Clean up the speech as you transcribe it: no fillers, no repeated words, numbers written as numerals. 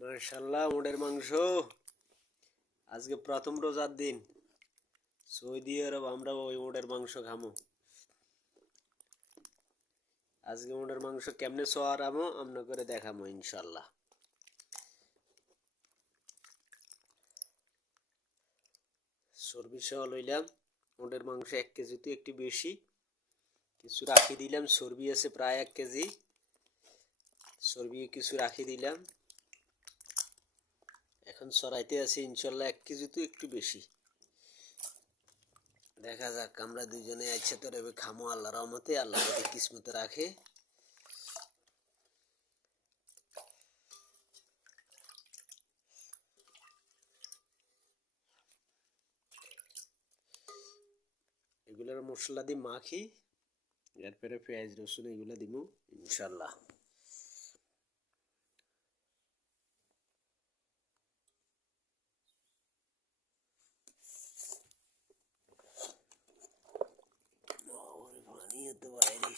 মাশাআল্লাহ উটের মাংস আজকে প্রথম রোজার দিন সৌদি আরব আমরা ওই উটের মাংস খামো। আজকে উটের মাংস কেমনে সোয়ারামো আমনা করে দেখামো ইনশাল্লাহ। চর্বি সহ লইলাম উটের মাংস 1 কেজি তো একটু বেশি, কিছু রাখি দিলাম। চর্বি আছে প্রায় 1 কেজি, চর্বি কিছু রাখি দিলাম। এখন সরাইতে আছে ইনশাল্লাহ 1 কেজি তো একটু বেশি। দেখা যাক আমরা দুইজনে একসাথে রবে খামো আল্লাহ রহমতে, আল্লাহ যদি কিসমতে রাখে। এগুলোর মশলা দিয়ে মাখি, এরপরে পেঁয়াজ রসুন এগুলো দিব ইনশাল্লাহ। পানি তো বাইরে